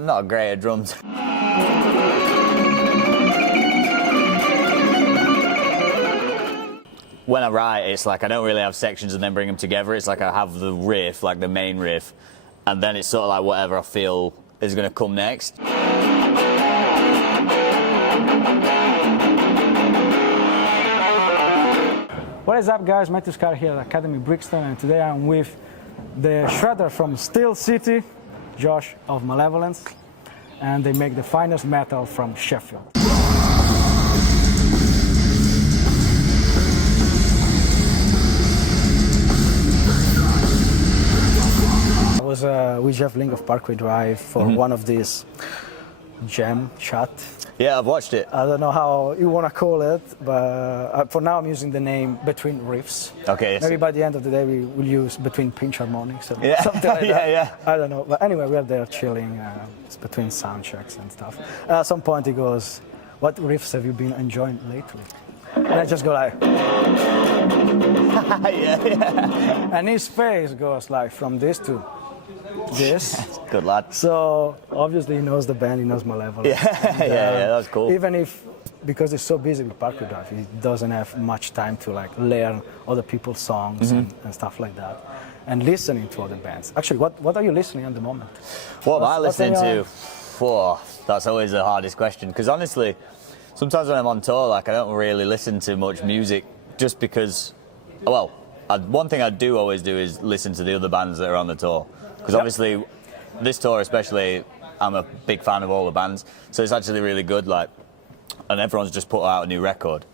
I'm not great at drums. When I write, it's like I don't really have sections and then bring them together. It's like I have the riff, like the main riff, and then it's sort of like whatever I feel is going to come next. What is up, guys? Matthew Scott here at Academy Brixton, and today I'm with the shredder from Steel City, Josh of Malevolence, and they make the finest metal from Sheffield. I was with Jeff Link of Parkway Drive for one of these jam chat. Yeah, I've watched it. I don't know how you want to call it, but for now I'm using the name Between Riffs. Okay. Maybe by the end of the day we will use Between Pinch Harmonics or Yeah. something like that. Yeah. I don't know. But anyway, we're there chilling. It's between sound checks and stuff. At some point he goes, "What riffs have you been enjoying lately?" And I just go like... yeah. And his face goes like from this to this. Good lad. So obviously he knows the band, he knows Malevolence. Yeah, yeah, that's cool. Even if, because he's so busy with Parkway Drive, he doesn't have much time to like learn other people's songs and stuff like that. And listening to other bands. Actually, what are you listening at the moment? What am I listening to? Oh, that's always the hardest question. Because honestly, sometimes when I'm on tour, like I don't really listen to much music just because, well, one thing I do always do is listen to the other bands that are on the tour. Because obviously, this tour especially, I'm a big fan of all the bands, so it's actually really good. Like, and everyone's just put out a new record,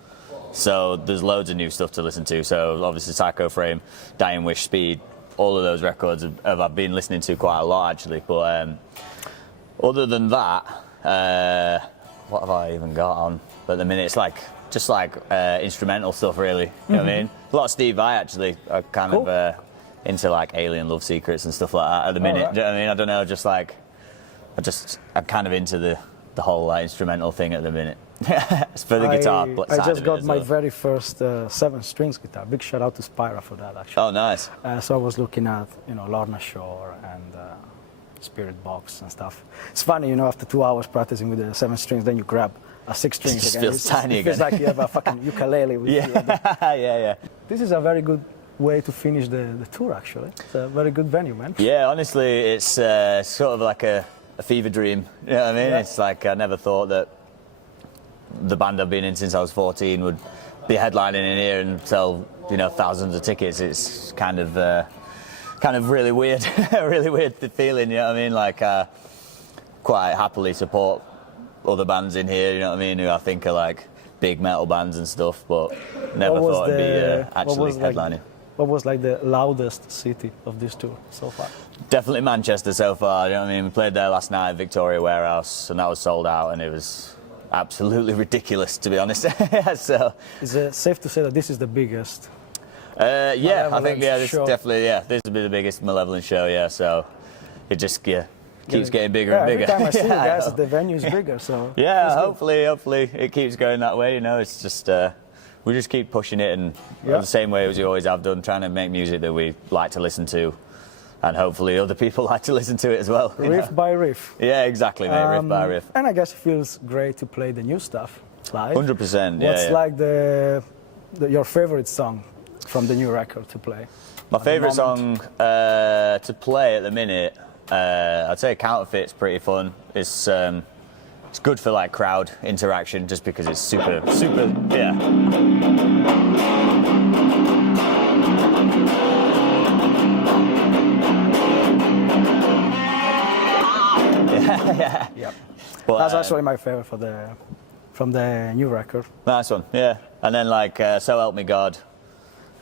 so there's loads of new stuff to listen to. So obviously, Psycho Frame, Dying Wish, Speed, all of those records I've been listening to quite a lot actually. But other than that, what have I even got on at the minute? It's like just like instrumental stuff, really. You know what I mean? A lot of Steve Vai actually. I kind of. Into like Alien Love Secrets and stuff like that at the minute. Right. Do you know what I mean? I don't know, just like I'm kind of into the whole instrumental thing at the minute. It's for the guitar. I just got my very first 7-strings guitar. Big shout out to Spyra for that, actually. Oh, nice. So I was looking at, Lorna Shore and Spirit Box and stuff. It's funny, after 2 hours practicing with the 7 strings, then you grab a 6 strings It just again. feels tiny it feels again. like you have a fucking ukulele with you. Yeah. This is a very good way to finish the tour, actually. It's a very good venue, man. Yeah, honestly, it's sort of like a fever dream. You know what I mean? Yeah. It's like I never thought that the band I've been in since I was 14 would be headlining in here and sell, thousands of tickets. It's kind of really weird, really weird feeling. You know what I mean? Like, quite happily support other bands in here. You know what I mean? Who I think are like big metal bands and stuff, but never thought it'd be actually headlining. What was like the loudest city of this tour so far? Definitely Manchester so far. You know what I mean? We played there last night at Victoria Warehouse, and that was sold out, and it was absolutely ridiculous, to be honest. So, is it safe to say that this is the biggest? Yeah, I think this show? definitely this will be the biggest Malevolence show. Yeah, so it just keeps getting bigger and bigger. Every time I see you guys, the venue is bigger. So yeah, hopefully it keeps going that way. It's just. We just keep pushing it and the same way as we always have done, trying to make music that we like to listen to, and hopefully other people like to listen to it as well. Riff by riff. Yeah, exactly, mate. Riff by riff. And I guess it feels great to play the new stuff live. 100%. Yeah. What's like your favorite song from the new record to play? My favorite song to play at the minute, I'd say Counterfeit's pretty fun. It's good for like crowd interaction just because it's super, yeah. Yeah. Yep. But, that's actually my favorite from the new record. Nice one, yeah. And then like So Help Me God.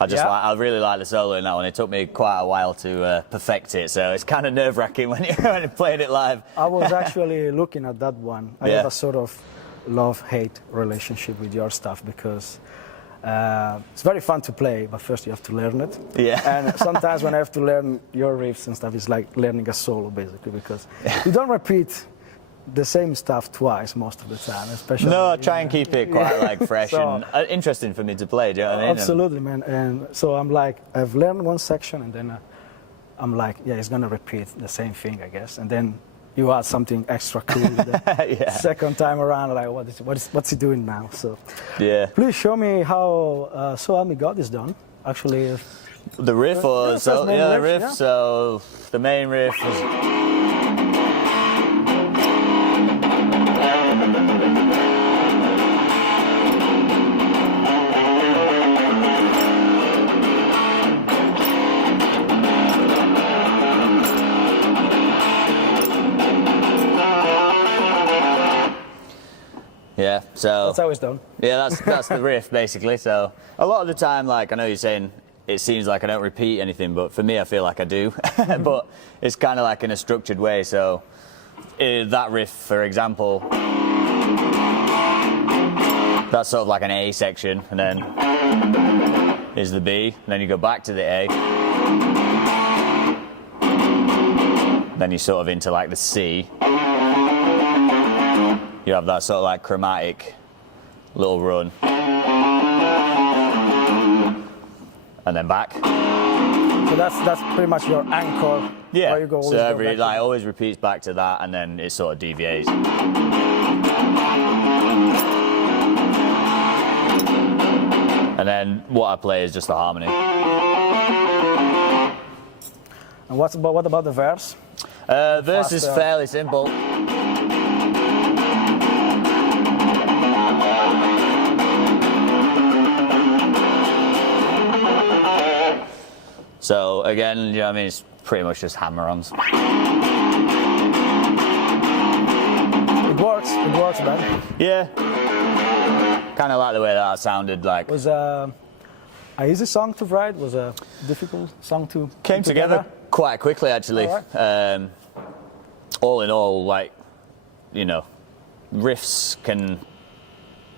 I really like the solo in that one. It took me quite a while to perfect it, so it's kind of nerve-wracking when you're playing it live. I was actually looking at that one. I have a sort of love-hate relationship with your stuff because it's very fun to play, but first you have to learn it. Yeah. And sometimes when I have to learn your riffs and stuff, it's like learning a solo, basically, because you don't repeat the same stuff twice most of the time, especially. No, I try and keep it quite like fresh and interesting for me to play. Do you know what I mean? Absolutely, man. And so I'm like, I've learned one section, and then I'm like, yeah, it's gonna repeat the same thing, I guess. And then you add something extra cool with the Yeah. second time around, like what's he doing now? So Yeah. please show me how So Help Me God is done. Actually, The riff, or Yeah, so first main yeah, the riff, riff. yeah. So the main riff is. Yeah, so that's how it's done. yeah, that's the riff basically. So a lot of the time, like I know you're saying, it seems like I don't repeat anything, but for me, I feel like I do. But it's kind of like in a structured way. So that riff, for example, that's sort of like an A section, and then is the B, and then you go back to the A, then you're sort of into like the C. You have that sort of like chromatic little run, and then back. So that's pretty much your anchor. Yeah. Where you go, So every like always repeats back to that, and then it sort of deviates. And then what I play is just the harmony. And what about the verse? Verse is Faster. fairly simple. So again, you know what I mean, it's pretty much just hammer-ons. It works, man. Yeah. Kind of like the way that sounded. Like Was a easy song to write? Was a difficult song to came put together quite quickly, actually. All right. All in all, like, you know, riffs can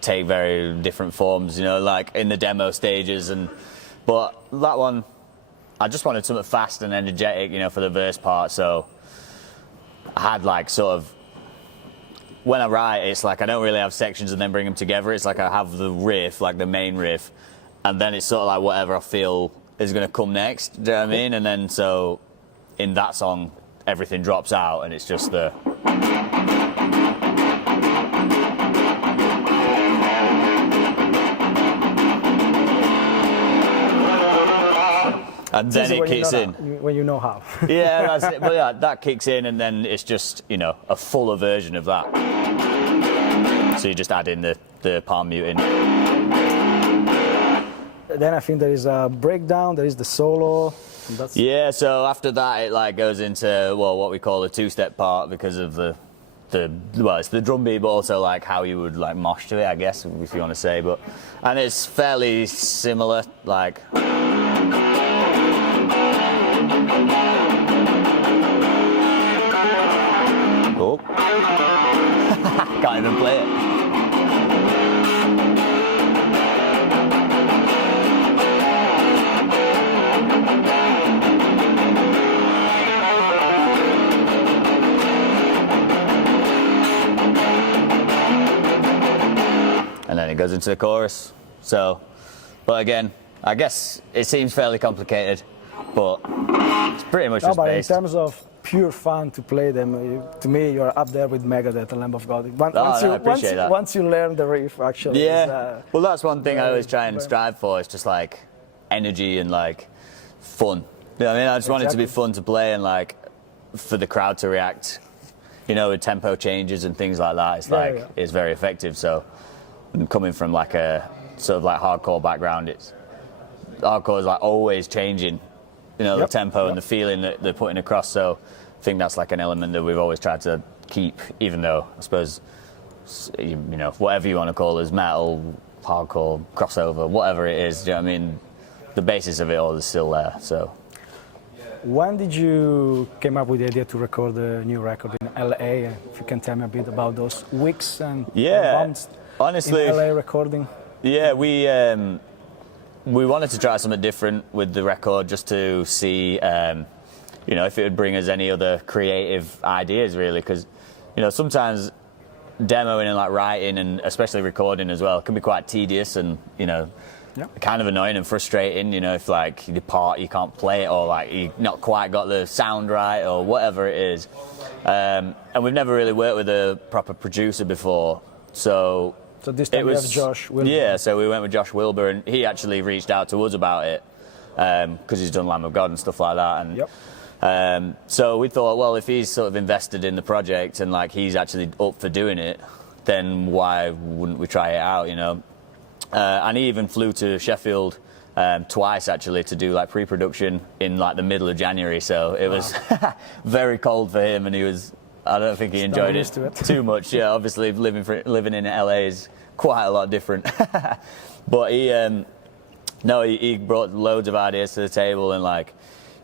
take very different forms, you know, like in the demo stages, but that one, I just wanted something fast and energetic, you know, for the verse part. So I had like sort of, when I write, it's like I don't really have sections and then bring them together. It's like I have the riff, like the main riff, and then it's sort of like whatever I feel is going to come next. Do you know what I mean? And then so in that song, everything drops out and it's just the. And then it kicks in. When you know how. Yeah, that's it. But yeah, that kicks in, and then it's just, you know, a fuller version of that. So you just add in the palm mute in. Then I think there is a breakdown. There is the solo. And that's Yeah. So after that, it like goes into what we call the two-step part because of the it's the drum beat, but also like how you would like mosh to it, I guess, if you want to say. And it's fairly similar, like. Oh. Can't even play it. And then it goes into the chorus. So, but again, I guess it seems fairly complicated, but it's pretty much just but based. in terms of pure fun to play them, to me, you're up there with Megadeth and Lamb of God. I appreciate that. Once you learn the riff, actually. Yeah. Well, that's one thing I always try and very- strive for. It's just like energy and like fun. You know what I mean? I just want it to be Exactly. fun to play and like for the crowd to react. You know, with tempo changes and things like that, it's like it's very effective. So, coming from like a sort of like hardcore background, hardcore is like always changing. You know, the tempo and the feeling that they're putting across. So, I think that's like an element that we've always tried to keep, even though I suppose you know, whatever you want to call it, is metal, hardcore, crossover, whatever it is. Do you know what I mean? The basis of it all is still there. So. When did you came up with the idea to record a new record in LA? If you can tell me a bit about those weeks and months honestly, in LA recording. Yeah, we wanted to try something different with the record, just to see, you know, if it would bring us any other creative ideas, really, because, you know, sometimes demoing and like writing and especially recording as well can be quite tedious, and you know, kind of annoying and frustrating, you know, if like the part you can't play it or like you not quite got the sound right or whatever it is. And we've never really worked with a proper producer before, so this time we have Josh Wilbur. Yeah, so we went with Josh Wilbur, and he actually reached out to us about it because he's done Lamb of God and stuff like that. And so we thought, well, if he's sort of invested in the project and like he's actually up for doing it, then why wouldn't we try it out, you know? And he even flew to Sheffield twice actually to do like pre-production in like the middle of January. So it was very cold for him, and I don't think he enjoyed it too much. Yeah, obviously living in LA is quite a lot different. But he brought loads of ideas to the table, and like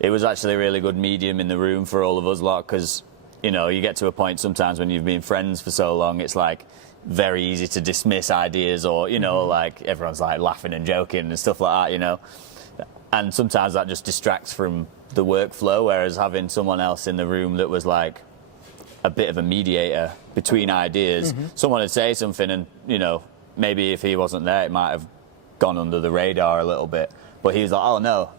it was actually a really good medium in the room for all of us lot, because you know, you get to a point sometimes when you've been friends for so long, it's like very easy to dismiss ideas, or you know, like everyone's like laughing and joking and stuff like that, you know, and sometimes that just distracts from the workflow, whereas having someone else in the room that was like a bit of a mediator between ideas, someone would say something and, you know, maybe if he wasn't there, it might have gone under the radar a little bit, but he was like, oh no,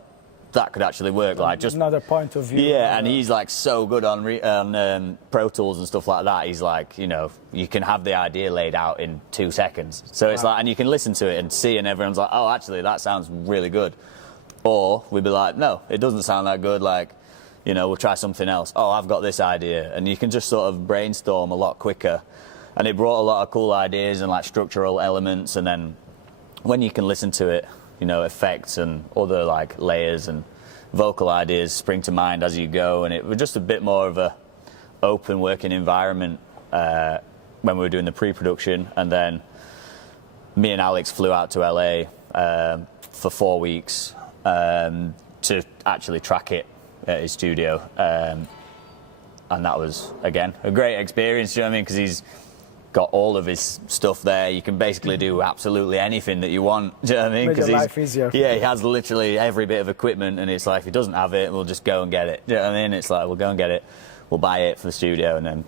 that could actually work, like just another point of view. Yeah, and he's like so good on Pro Tools and stuff like that. He's like, you know, you can have the idea laid out in 2 seconds. So it's like, and you can listen to it and see, and everyone's like, oh, actually, that sounds really good. Or we'd be like, no, it doesn't sound that good. Like, you know, we'll try something else. Oh, I've got this idea, and you can just sort of brainstorm a lot quicker. And it brought a lot of cool ideas and like structural elements. And then when you can listen to it, you know, effects and other like layers and vocal ideas spring to mind as you go, and it was just a bit more of a open working environment when we were doing the pre-production. And then me and Alex flew out to LA for 4 weeks to actually track it at his studio, and that was again a great experience, you know what I mean, because he's got all of his stuff there. You can basically do absolutely anything that you want. Do you know what I mean? Make your life easier. Yeah, he has literally every bit of equipment, and it's like if he doesn't have it, we'll just go and get it. Do you know what I mean? It's like we'll go and get it, we'll buy it for the studio, and then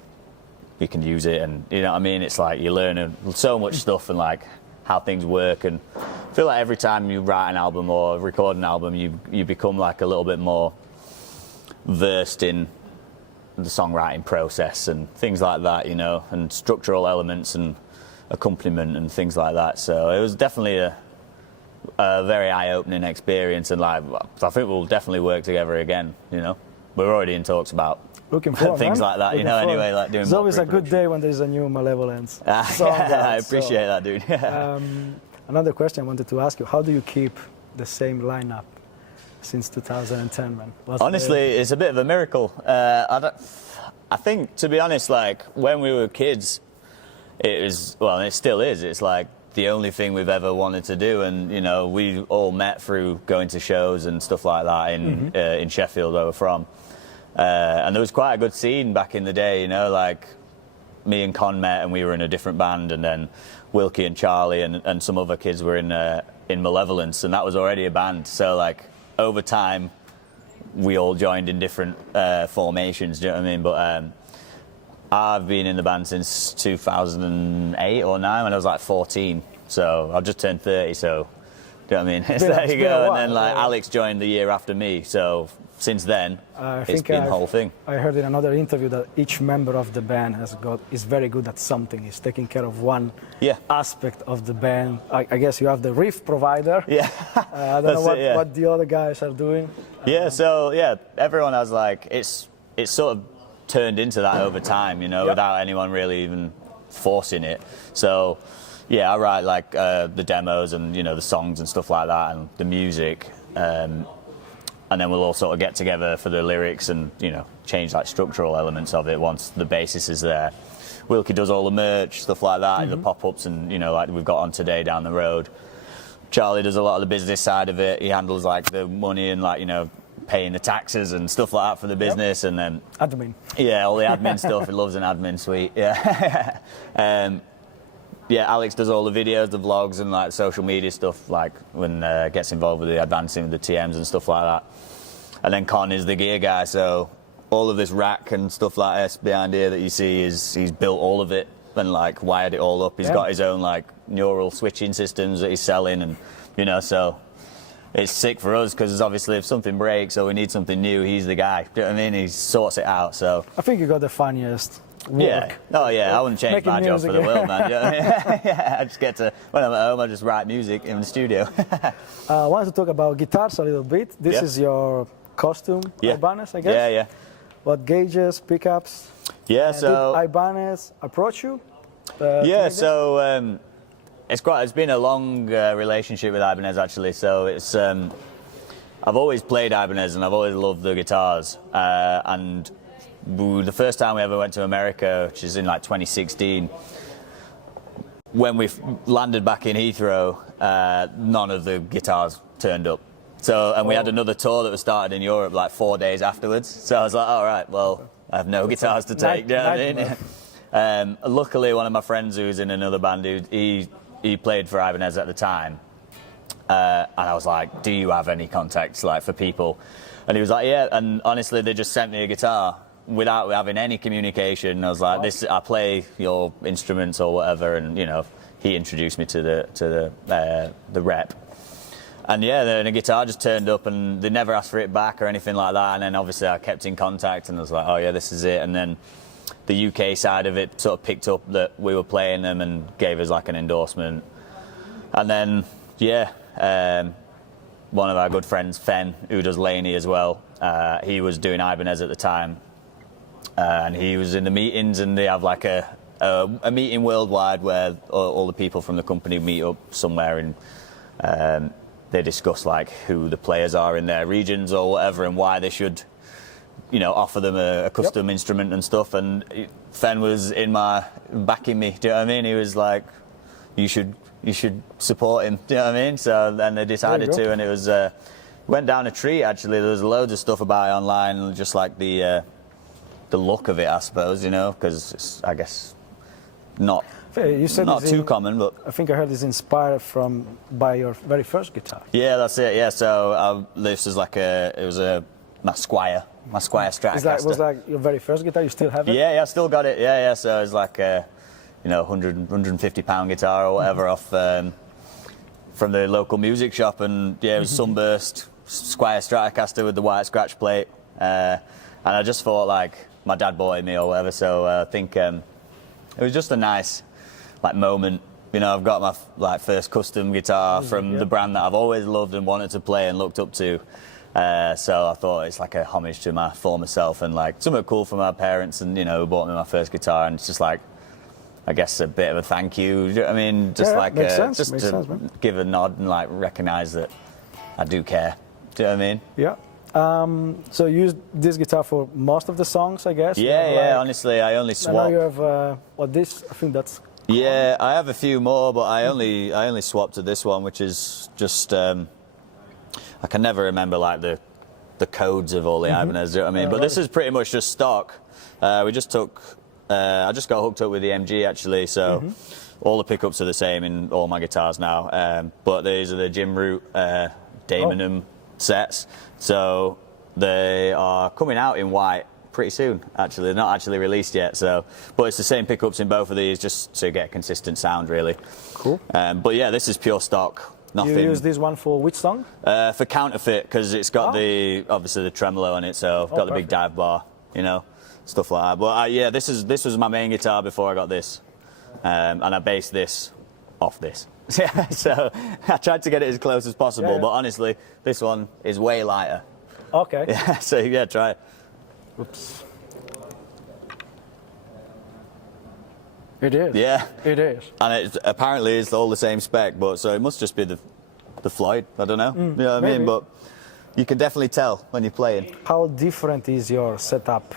you can use it. And you know what I mean? It's like you learn so much stuff and like how things work. And I feel like every time you write an album or record an album, you become like a little bit more versed in the songwriting process and things like that, you know, and structural elements and accompaniment and things like that. So it was definitely a very eye-opening experience, and like I think we'll definitely work together again, you know. We're already in talks about looking forward, things like that, you know, anyway, like doing. It's always a good day when there's a new Malevolence song. I appreciate that, dude. Another question I wanted to ask you, how do you keep the same lineup since 2010, man? Honestly, it's a bit of a miracle. I think, to be honest, like when we were kids, it was, well, it still is. It's like the only thing we've ever wanted to do, and you know, we all met through going to shows and stuff like that in Sheffield, where we're from. And there was quite a good scene back in the day, you know, like me and Con met and we were in a different band, and then Wilkie and Charlie and some other kids were in Malevolence, and that was already a band. So like over time, we all joined in different formations, do you know what I mean? But I've been in the band since 2008 or 9 when I was like 14. So I've just turned 30, so do you know what I mean? There you go. And then like Alex joined the year after me, so since then it's been the whole thing. I heard in another interview that each member of the band is very good at something. He's taking care of one aspect of the band. I guess you have the riff provider. Yeah. I don't know what the other guys are doing. Yeah, so yeah, everyone has like, it's sort of turned into that over time, you know, without anyone really even forcing it. So yeah, I write like the demos and, you know, the songs and stuff like that, and the music. And then we'll all sort of get together for the lyrics and, you know, change like structural elements of it once the basis is there. Wilkie does all the merch, stuff like that, and the pop-ups, and, you know, like we've got on today down the road. Charlie does a lot of the business side of it. He handles like the money and like, you know, paying the taxes and stuff like that for the business. And then admin. Yeah, all the admin stuff. He loves an admin suite. Yeah. Yeah, Alex does all the videos, the vlogs, and like social media stuff, like when gets involved with the advancing with the TMs and stuff like that. And then Con is the gear guy, so all of this rack and stuff like this behind here that you see he's built all of it and like wired it all up. He's got his own like neural switching systems that he's selling, and you know, so it's sick for us because obviously if something breaks or we need something new, he's the guy. Do you know what I mean? He sorts it out. So I think you got the funniest work. yeah. Oh yeah, I wouldn't change Making my job music, for the yeah. world, man. You know what I mean? Yeah, I just get to, when I'm at home, I just write music in the studio. I wanted to talk about guitars a little bit. This Yeah. is your costume, Yeah. Ibanez, I guess. Yeah, yeah. What gauges, pickups? Yeah, Did so Ibanez approach you? to yeah, make this? so it's been a long relationship with Ibanez actually. So it's I've always played Ibanez and I've always loved the guitars. And the first time we ever went to America, which is in like 2016, when we landed back in Heathrow, none of the guitars turned up. So, and we had another tour that was started in Europe like 4 days afterwards. So I was like, all right, well, I have no guitars to take. Do you know what I mean? Luckily, one of my friends who was in another band, he played for Ibanez at the time. And I was like, do you have any contacts like for people? And he was like, yeah. And honestly, they just sent me a guitar without having any communication. I was like, I play your instruments or whatever. And, you know, he introduced me to the rep. And yeah, the guitar just turned up and they never asked for it back or anything like that. And then obviously I kept in contact and I was like, oh yeah, this is it. And then the UK side of it sort of picked up that we were playing them and gave us like an endorsement. And then, yeah, one of our good friends, Fen, who does Laney as well, he was doing Ibanez at the time. And he was in the meetings and they have like a meeting worldwide where all the people from the company meet up somewhere and they discuss like who the players are in their regions or whatever and why they should, you know, offer them a custom instrument and stuff. And Fen was backing me. Do you know what I mean? He was like, you should support him. Do you know what I mean? So then they decided to, and it was went down a treat actually. There was loads of stuff about it online, just like the look of it, I suppose. You know, because I guess not too common, but I think I heard it's inspired by your very first guitar. Yeah, that's it. Yeah, so this is like my Squire Stratocaster. Was that your very first guitar? You still have it? Yeah, I still got it. Yeah. So it's like a, you know, 150 pound guitar or whatever off from the local music shop, and yeah, it was sunburst Squire Stratocaster with the white scratch plate, and I just thought like my dad bought it me or whatever. So I think it was just a nice like moment. You know, I've got my like first custom guitar from the brand that I've always loved and wanted to play and looked up to. So I thought it's like a homage to my former self and like something cool for my parents and, you know, who bought me my first guitar, and it's just like, I guess a bit of a thank you. I mean, just just to give a nod and like recognise that I do care. Do you know what I mean? Yeah. So you used this guitar for most of the songs, I guess? Yeah, honestly, I only swapped. I know you have, this, I think that's... Yeah, I have a few more, but I only swapped to this one, which is just, I can never remember like the codes of all the Ibanez, you know what I mean? But this is pretty much just stock. I just got hooked up with the MG actually, so all the pickups are the same in all my guitars now. But these are the Jim Root Damonum sets, so they are coming out in white pretty soon. Actually, they're not actually released yet. So, but it's the same pickups in both of these, just to get a consistent sound, really. Cool. But yeah, this is pure stock. Nothing. You use this one for which song? For Counterfeit, because it's got obviously the tremolo on it, so I've got the big dive bar, you know, stuff like that. But yeah, this was my main guitar before I got this, and I based this off this. Yeah, so I tried to get it as close as possible, but honestly, this one is way lighter. Okay. Yeah, so yeah, try it. Oops. It is. Yeah. It is. And apparently it's all the same spec, but so it must just be the Floyd. I don't know. You know what I mean? But you can definitely tell when you're playing. How different is your setup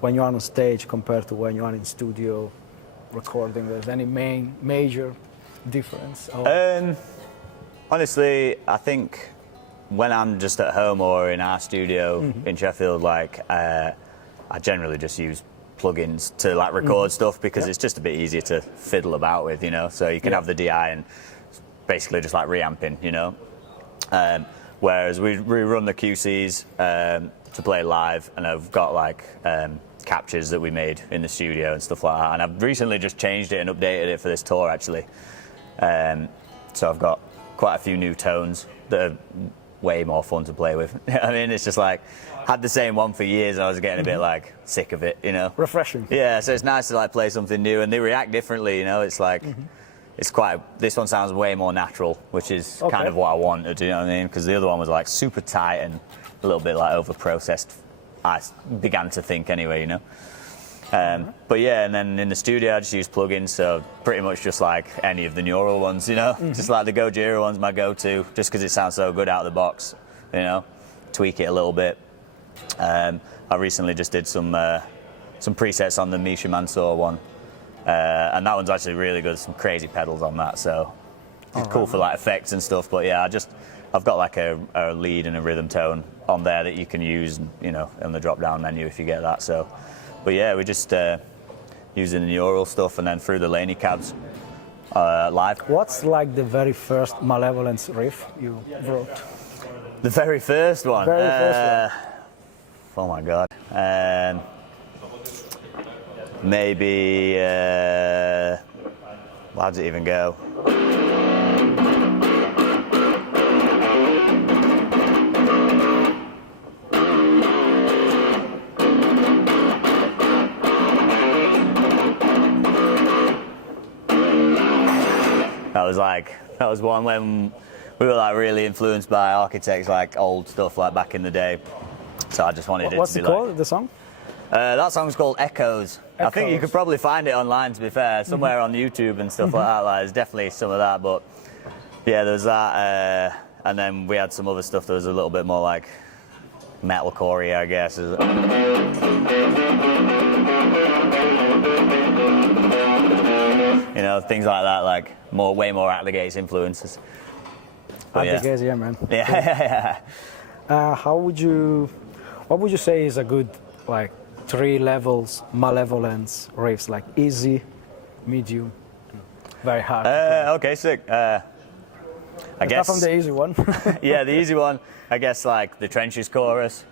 when you're on stage compared to when you're in studio recording? There's any major difference? Honestly, I think when I'm just at home or in our studio in Sheffield, like I generally just use plugins to like record stuff because it's just a bit easier to fiddle about with, you know. So you can have the DI and basically just like reamping, you know. Whereas we run the QCs to play live, and I've got like captures that we made in the studio and stuff like that. And I've recently just changed it and updated it for this tour actually. So I've got quite a few new tones that are way more fun to play with. I mean, it's just like, had the same one for years and I was getting a bit like sick of it, you know. Refreshing. Yeah, so it's nice to like play something new and they react differently, you know. It's like, it's quite, this one sounds way more natural, which is kind of what I wanted, you know what I mean? Because the other one was like super tight and a little bit like over-processed, I began to think anyway, you know. But yeah, and then in the studio I just use plugins, so pretty much just like any of the neural ones, you know. Just like the Gojira one's my go-to, just because it sounds so good out of the box, you know. Tweak it a little bit. I recently just did some presets on the Misha Mansour one, and that one's actually really good. Some crazy pedals on that, so it's cool for like effects and stuff. But yeah, I've got like a lead and a rhythm tone on there that you can use, you know, in the drop-down menu if you get that. So, but yeah, we just using the neural stuff and then through the Laney cabs live. What's like the very first Malevolence riff you wrote? The very first one. Very first one. Oh my god. Maybe. How does it even go? That was one when we were like really influenced by architects, like old stuff like back in the day. So I just wanted it to be like. What's it called, the song? That song's called Echoes. I think you could probably find it online, to be fair, somewhere on YouTube and stuff like that. Like, there's definitely some of that, but yeah, there's that. And then we had some other stuff that was a little bit more like metalcore-y, I guess. You know, things like that, like way more At the Gates influences. At the Gates, yeah, man. Yeah. What would you say is a good, like, 3 levels Malevolence riffs, like easy, medium, very hard? Okay, sick. I guess from the easy one. Yeah, the easy one. I guess like the Trenches chorus.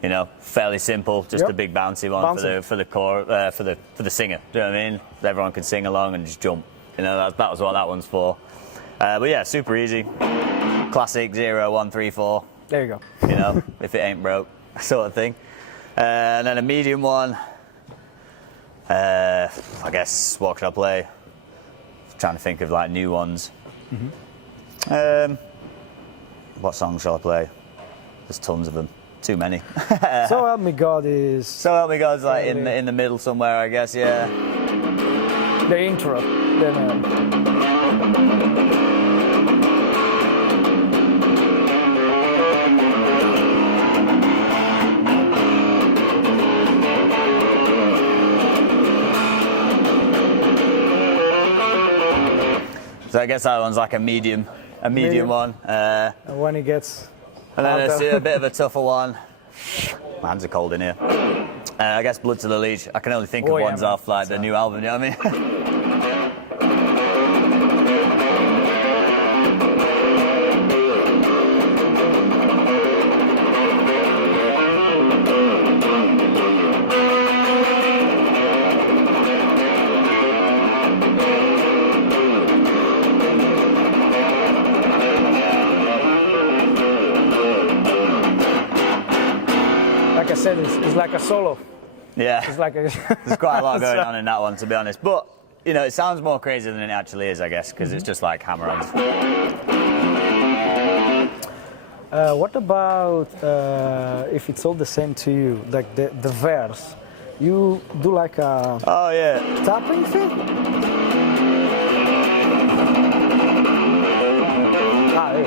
You know, fairly simple, just a big bouncy one for the core, for the singer. Do you know what I mean? Everyone can sing along and just jump. You know, that was what that one's for. But yeah, super easy. Classic 0, 1, 3, 4. There you go. You know, if it ain't broke, sort of thing. And then a medium one. I guess, what could I play? Trying to think of like new ones. What song shall I play? There's tons of them. Too many. So Help Me God is. So Help Me God's like in the middle somewhere, I guess. Yeah. The intro. So I guess that one's like a medium one. And when it gets. And then I see a bit of a tougher one. My hands are cold in here. I guess Blood to the Leech. I can only think of ones off like the new album, you know what I mean? Like I said, it's like a solo. Yeah. It's like there's quite a lot going on in that one, to be honest. But, you know, it sounds more crazy than it actually is, I guess, because it's just like hammer-ons. What about if it's all the same to you, like the verse? You do like a tapping thing? There you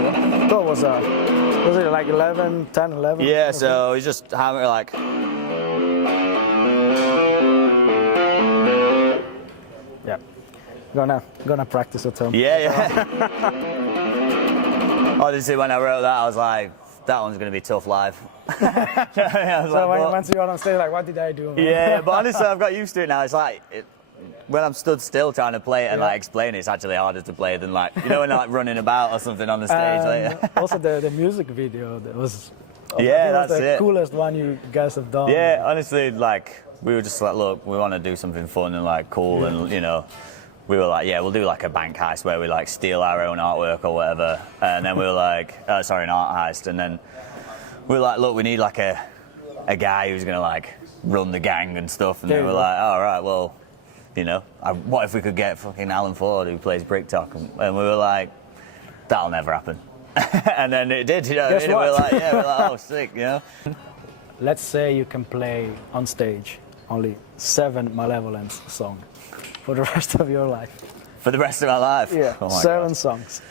go. That was it like 11, 10, 11? Yeah, so you just hammer like... Yeah. Gonna practice at home. Yeah. Obviously, when I wrote that, I was like, that one's going to be tough live. So when you went to you on stage, like, what did I do, man? Yeah, but honestly, I've got used to it now. It's like, when I'm stood still trying to play it and like explain it, it's actually harder to play than like, you know, when like running about or something on the stage later. Also the music video, that was that's the it. coolest one you guys have done. Yeah, honestly, like we were just like, look, we want to do something fun and like cool, and you know, we were like, yeah, we'll do like a bank heist where we like steal our own artwork or whatever, and then we were like, sorry, an art heist, and then we were like, look, we need like a guy who's gonna like run the gang and stuff, and they were like, all right, well, you know, what if we could get fucking Alan Ford who plays Brick Talk, and we were like, that'll never happen. And then it did, you know. Guess what? We're like, oh, sick, you know. Let's say you can play on stage only 7 Malevolence songs for the rest of your life. For the rest of my life? Yeah, oh my 7 God. songs.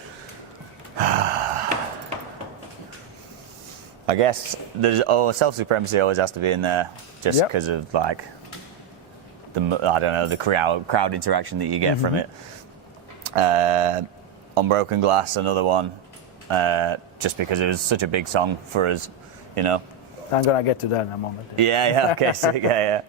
I guess there's self-supremacy always has to be in there, just because of like the crowd interaction that you get from it. Unbroken Glass, another one, just because it was such a big song for us, you know. I'm gonna get to that in a moment. Yeah, okay, sick, yeah.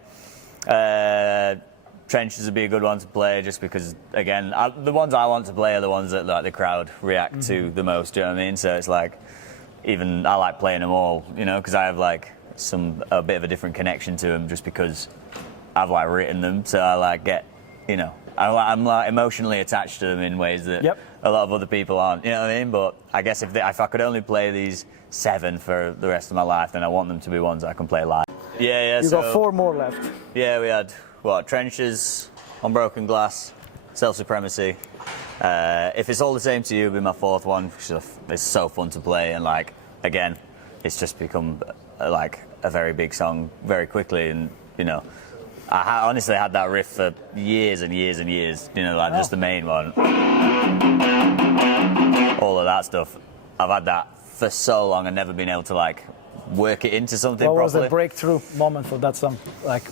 Trenches would be a good one to play, just because, again, the ones I want to play are the ones that like the crowd react to the most. Do you know what I mean? So it's like, even I like playing them all, you know, because I have like a bit of a different connection to them, just because I've like written them, so I like get, you know, I'm like emotionally attached to them in ways that a lot of other people aren't. You know what I mean? But I guess if I could only play these 7 for the rest of my life, then I want them to be ones I can play live. Yeah. You got 4 more left. Yeah, we had Trenches, Unbroken Glass, Self-Supremacy. If it's all the same to you, it'll be my 4th one. It's so fun to play, and like again, it's just become like a very big song very quickly, and you know. I honestly had that riff for years and years and years, you know, like just the main one. All of that stuff. I've had that for so long and never been able to like work it into something properly. What was the breakthrough moment for that song? Like,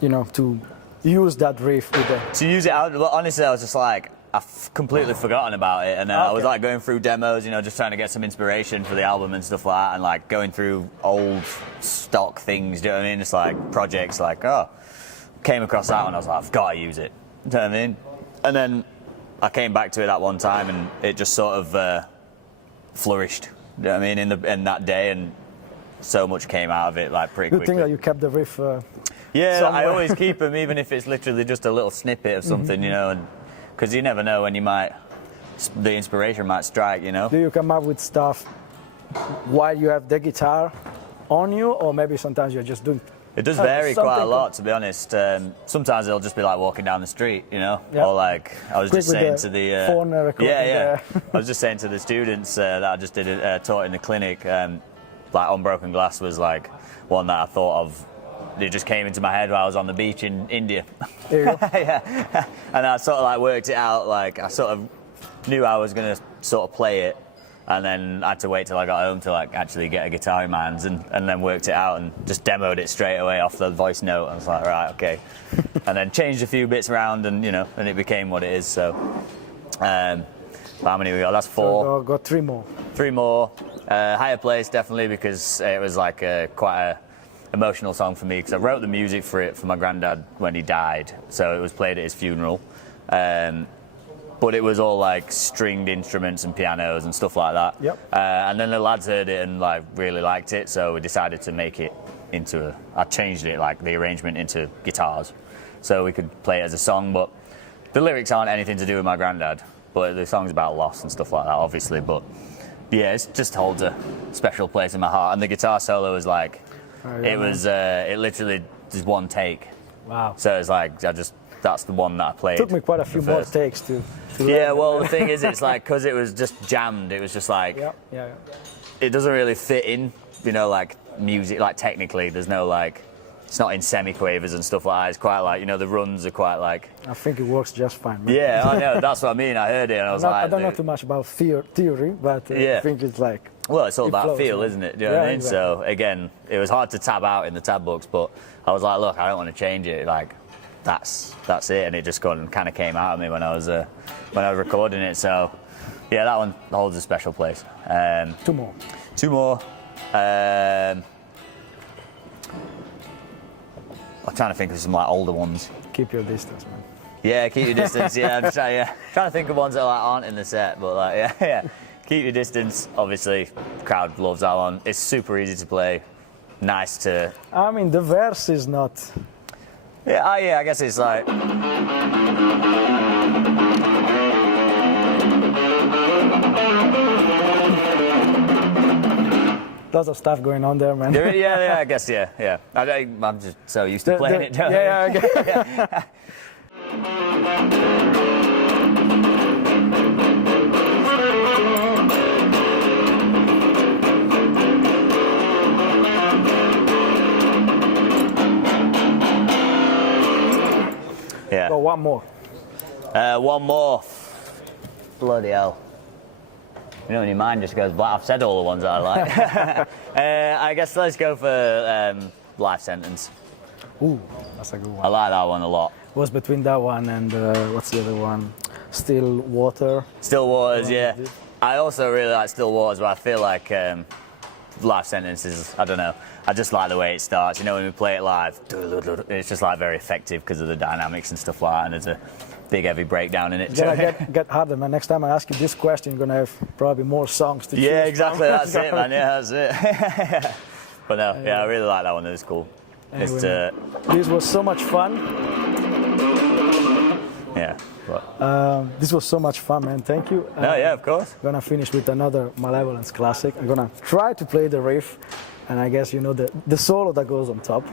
you know, to use that riff with the... To use it out, honestly, I was just like, I've completely forgotten about it, and then I was like going through demos, you know, just trying to get some inspiration for the album and stuff like that, and like going through old stock things, do you know what I mean? Just like projects, like, came across that one, I was like, I've got to use it, do you know what I mean? And then I came back to it that one time, and it just sort of flourished, do you know what I mean, in that day, and so much came out of it like pretty quickly. Good thing that you kept the riff yeah, somewhere. I always keep them, even if it's literally just a little snippet of something, you know, and because you never know when the inspiration might strike, you know. Do you come up with stuff while you have the guitar on you, or maybe sometimes you're just doing... It does vary quite a lot, to be honest. Sometimes it'll just be like walking down the street, you know, or like I was just saying to the I was just saying to the students that I just taught in the clinic. Like Unbroken Glass was like one that I thought of. It just came into my head while I was on the beach in India. There you go. Yeah, and I sort of like worked it out. Like I sort of knew I was gonna sort of play it, and then I had to wait till I got home to like actually get a guitar in my hands, and then worked it out and just demoed it straight away off the voice note. I was like, right, okay, and then changed a few bits around, and you know, and it became what it is. So, how many we got? That's 4. So got 3 more. 3 more. Higher Place definitely, because it was like quite a emotional song for me, because I wrote the music for it for my granddad when he died, so it was played at his funeral. But it was all like stringed instruments and pianos and stuff like that. Yep. And then the lads heard it and like really liked it, so we decided to make it into I changed it, like the arrangement, into guitars, so we could play it as a song. But the lyrics aren't anything to do with my granddad, but the song's about loss and stuff like that, obviously. But yeah, it just holds a special place in my heart. And the guitar solo was like, it literally just one take. Wow. So it's like that's the one that I played. It took me quite a few more takes to yeah, well, the thing is, it's like, because it was just jammed, it was just like, it doesn't really fit in, you know, like music, like technically, there's no like, it's not in semiquavers and stuff like that. It's quite like, you know, the runs are quite like... I think it works just fine. Man. Yeah, I know, that's what I mean. I heard it and I was like... I don't know too much about theory, but I think it's like... Well, it's all about flows, feel, man. isn't it? Do you know what I mean? Exactly. So, again, it was hard to tab out in the tab books, but I was like, look, I don't want to change it. Like, that's it. And it just kind of came out of me when I was recording it. So, yeah, that one holds a special place. 2 more. 2 more. I'm trying to think of some like older ones. Keep your distance, man. Yeah, keep your distance. Yeah, I'm trying to think of ones that like aren't in the set, but like yeah. Keep your distance. Obviously, the crowd loves that one. It's super easy to play. Nice to. I mean, the verse is not. Yeah, yeah. I guess it's like. Lots of stuff going on there, man. Yeah. I guess yeah. I'm just so used to playing it. Yeah. Okay. Yeah. Oh, one more. One more. Bloody hell. You know, when your mind just goes black. I've said all the ones that I like. I guess let's go for Life Sentence. Ooh, that's a good one. I like that one a lot. Was between that one and what's the other one? Still Water. Still Waters, yeah. I also really like Still Waters, but I feel like Life Sentence is, I don't know, I just like the way it starts. You know, when we play it live, it's just like very effective because of the dynamics and stuff like that, and there's a big heavy breakdown in it. It's gonna get harder, man. Next time I ask you this question, you're gonna have probably more songs to choose. Yeah, exactly, that's it, man, yeah, that's it. But no, yeah, I really like that one, it was cool. Anyway, this was so much fun. Yeah. But. This was so much fun, man. Thank you. No, yeah, of course. I'm gonna finish with another Malevolence classic. I'm gonna try to play the riff, and I guess you know the solo that goes on top.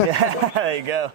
Yeah, there you go.